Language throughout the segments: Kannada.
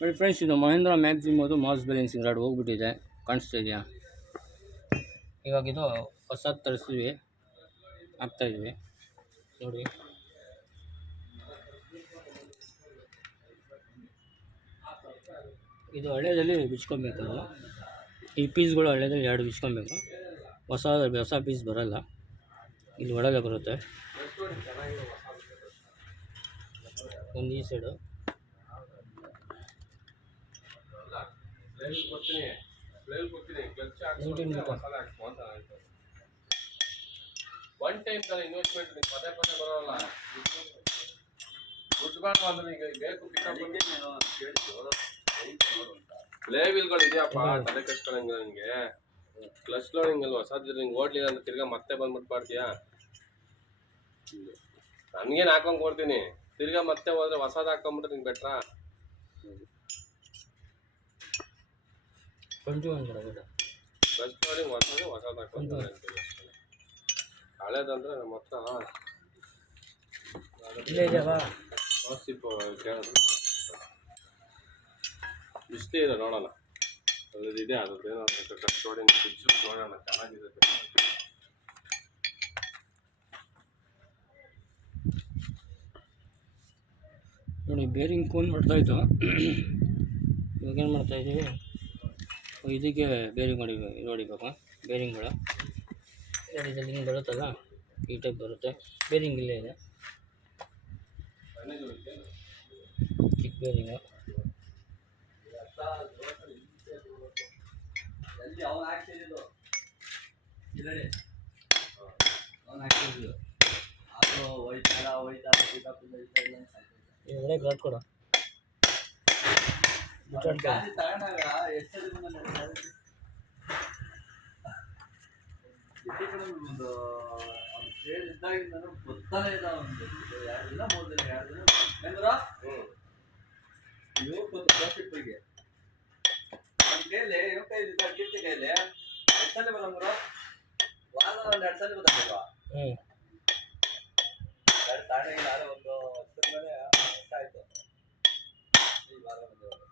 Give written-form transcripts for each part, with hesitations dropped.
ನೋಡಿ ಫ್ರೆಂಡ್ಸ್, ಇದು ಮಹೇಂದ್ರ ಮ್ಯಾಕ್ಸಿಮ್ ಅದು ಮಾಸ್ ಬ್ಯಾಲೆನ್ಸಿಂಗ್ ರಾಡ್ ಹೋಗ್ಬಿಟ್ಟಿದೆ, ಕಾಣಿಸ್ತಾ ಇದೆಯಾ? ಇವಾಗ ಇದು ಹೊಸದು ತರಿಸಿದ್ವಿ, ಹಾಕ್ತಾಯಿದ್ವಿ ನೋಡಿ. ಇದು ಹಳ್ಳೆಯಲ್ಲಿ ಬಿಚ್ಕೊಬೇಕು, ಈ ಪೀಸ್ಗಳು ಹಳ್ಳೆದಲ್ಲಿ 2 ಬಿಚ್ಕೊಬೇಕು, ಹೊಸ ಪೀಸ್ ಬರೋಲ್ಲ, ಇಲ್ಲಿ ಒಳಗೆ ಬರುತ್ತೆ. ಒಂದು ಈ ಸೈಡು ಒನ್ ಟೈಮ್ ತರ ಇನ್ವೆಸ್ಟ್ಮೆಂಟ್ ಪದೇ ಪದೇ ಬರೋಲ್ಲ, ದುಡ್ಡು ಅಂದ್ರೆ ಈಗ ಬೇಕು ಲೇವಿಲ್ಗಳು ಇದೆಯಪ್ಪ, ತಲೆ ಕಟ್ಕೊಳ್ಳಂಗ ನಿಂಗೆ ಕ್ಲಚ್ ಲೋಡಿಂಗ್ ಅಲ್ವಾ ಹೊಸದ್ ನಿಂಗೆ ಓಡ್ಲಿಲ್ಲ ಅಂತ ತಿರ್ಗಾ ಮತ್ತೆ ಬಂದ್ಬಿಟ್ಟು ಮಾಡ್ತೀಯಾ? ನನ್ಗೇನು ಹಾಕೊಂಡ್ ಕೊಡ್ತೀನಿ, ತಿರ್ಗಾ ಮತ್ತೆ ಹೋದ್ರೆ ಹೊಸದ್ ಹಾಕೊಂಡ್ಬಿಟ್ರೆ ನಿಂಗೆ ಬೆಟ್ರಾ? ಕ್ಲಚ್ ಲೋಡಿಂಗ್ ಹೊಸದ್ ಹಾಕೊಂಡ್ರೆ ಹಳೇದಂದ್ರೆ ನಮ್ಮ ಹತ್ರ ಇಷ್ಟೇ ಇದೆ, ನೋಡೋಣ ಅದ್ರದ್ದಿದೆ, ಅದ್ರದ್ದೇನೋ ಕ್ಲಚ್ ಲೋಡಿಂಗ್ ಸ್ವಿಚ್ ನೋಡೋಣ, ಚೆನ್ನಾಗಿದೆ. ನೋಡಿ ಬೇರಿಂಗ್ ಕೋನ್ ಮಾಡ್ತಾಯಿತ್ತು, ಇವಾಗೇನು ಮಾಡ್ತಾಯಿದ್ದೀವಿ, ಇದಕ್ಕೆ ಬೇರಿಂಗ್ ಹೊಡಿಬೇಕು. ಬೇರಿಂಗ್ಗಳು ಇದರಲ್ಲಿ ಹಿಂಗೆ ಬರುತ್ತಲ್ಲ, ಈ ಟೈಪ್ ಬರುತ್ತೆ. ಬೇರಿಂಗ್ ಇಲ್ಲೇ ಇದೆ, ಚಿಕ್ಕ ಬೇರಿಂಗು. ಒಳ್ಳೆ ಗ್ರಾಟ್ ಕೊಡ ಗೊತ್ತಾನೆ ಇಲ್ಲ, ಒಂದು 2 ದಿನ 3 ದಿನ 2 ದಿನ ಪ್ರಾಫಿಟ್ ಬಗ್ಗೆ ನಮ್ಮ ಕೈಯಲ್ಲಿ ನಿಮ್ಮ ಕೈಲಿ ಕೀರ್ತಿ ಕೈಯಲ್ಲಿ 2 ಸಲ ಬಂದ್ರು, ವಾರ 2 ಸಲ ಬಂದಿಲ್ವಾ? ತಾಣೆಗೆ ನಾಳೆ ಒಂದು ವರ್ಷದ ಮೇಲೆ ವರ್ಷ ಆಯ್ತು, ಈ ವಾರ ಬಂದಿರೋದು.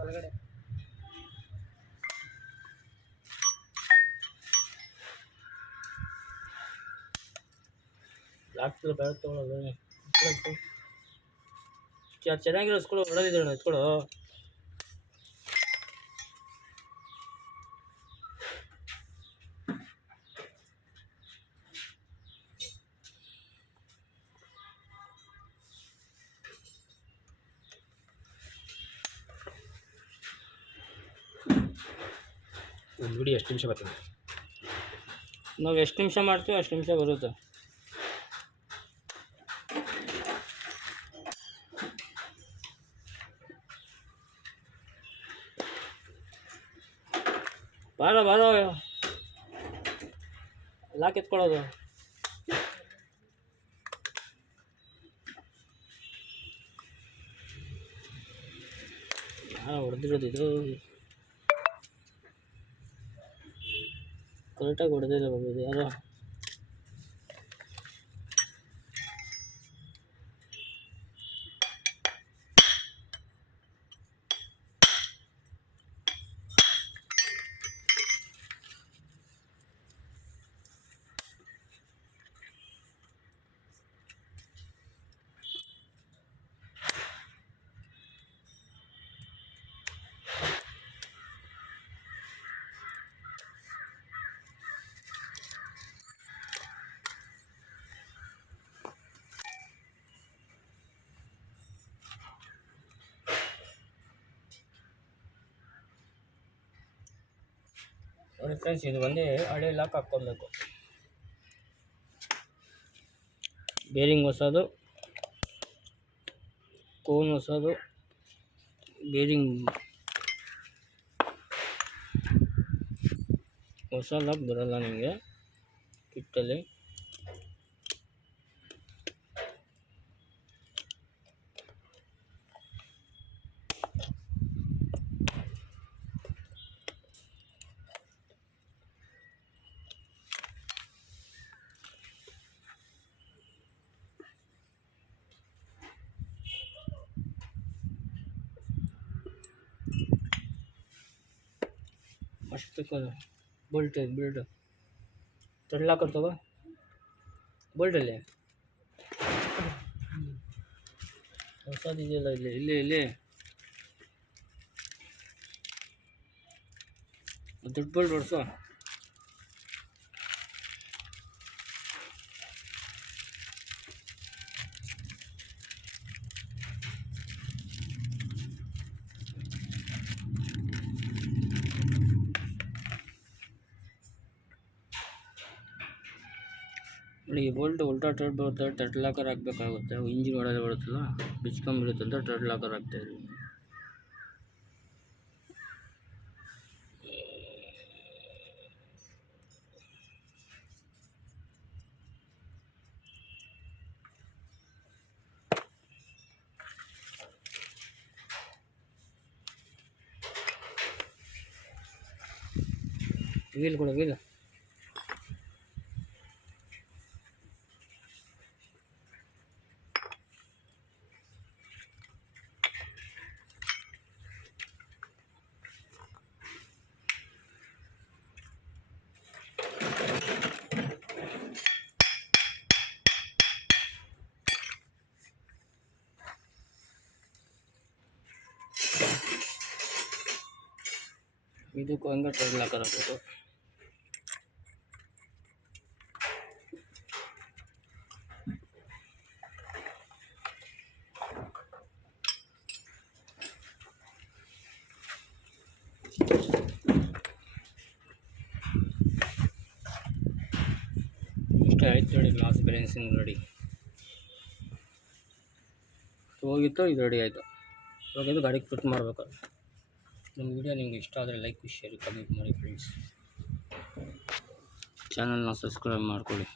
ಒಳಗಡೆ ಲಾಕ್ತಿಲ್ಲ, ಬೇಡ ತೊಗೊಳ್ಳೋದು. ಚೆನ್ನಾಗಿರೋ ಸ್ಕೂಲ್ ಹೊಡೆದಿದ್ದಾಳೆ, ಎತ್ಕೊಳ್ಳೋ. ಒಂದು ವಿಡಿಯೋ ಎಷ್ಟು ನಿಮಿಷ ಬರ್ತದೆ? ನಾವು ಎಷ್ಟು ನಿಮಿಷ ಮಾಡ್ತೀವಿ ಅಷ್ಟು ನಿಮಿಷ ಬರುತ್ತೆ. ಬಾರೋ ಲಾಕ್ ಎತ್ಕೊಳ್ಳೋದು. ಹೊಡೆದಿರೋದು ಇದು ಕರೆಕ್ಟಾಗಿ ಹೊಡೆದಿಲ್ಲ ಬಾಬು, ಯಾರೋ ನೋಡಿ ಫ್ರೆಂಡ್ಸ್, ಇದು ಒಂದೇ ಹಳೆ ಲಾಕ್ ಹಾಕ್ಕೊಬೇಕು. ಬೇರಿಂಗ್ ಹೊಸದು, ಕೋನ್ ಹೊಸದು, ಬೇರಿಂಗ್ ಹೊಸ ಲಾಕ್ ಬರೋಲ್ಲ ನಿಮಗೆ ಕಿಟ್ಟಲ್ಲಿ. ಅಷ್ಟು ಬೋಲ್ಟ್ ತಡ್ಲಾಕತ್ತವ ಬೋಲ್ಟಲ್ಲಿ ಹೊಸದಿದೆಯಲ್ಲ, ಇಲ್ಲಿ ದೊಡ್ಡ ಬೋಲ್ಟ್ ಹೊಡ್ಸೋ. ನೋಡಿ, ಈ ಬೋಲ್ಟ್ ಉಲ್ಟಾ ಟರ್ಡ್ ಬರುತ್ತೆ, ಟರ್ಡ್ ಲಾಕರ್ ಹಾಕಬೇಕಾಗುತ್ತೆ. ಇಂಜಿನ್ ಒಳಗೆ ಬರುತ್ತಲ್ಲ, ಬಿಚ್ಕೊಂಡ್ಬಿಡುತ್ತೆ ಅಂತ ಟರ್ಡ್ ಲಾಕರ್ ಹಾಕ್ತಾಯಿದ್ವಿ. ವೀಲ್ ಕೂಡ ವೀಲ್ ಇದಕ್ಕೂ ಹಂಗೆ ಟರ್ಡ್ ಲಾಕರ್ ಹಾಕಬೇಕು. ಇಷ್ಟೇ ಆಯ್ತು ನೋಡಿ, ಮಾಸ್ ಬ್ಯಾಲೆನ್ಸಿಂಗ್ ರೆಡಿ ಹೋಗಿತ್ತು. ಇದು ರೆಡಿ ಆಯಿತು. ಇವಾಗ ಇದು ಗಾಡಿಗೆ ಫಿಟ್ ಮಾಡಬೇಕು. ನಮ್ಮ ವಿಡಿಯೋ ನಿಮಗೆ ಇಷ್ಟ ಆದರೆ ಲೈಕ್, ಶೇರ್, ಕಮೆಂಟ್ ಮಾಡಿ ಫ್ರೆಂಡ್ಸ್. ಚಾನಲ್ನ ಸಬ್ಸ್ಕ್ರೈಬ್ ಮಾಡ್ಕೊಳ್ಳಿ.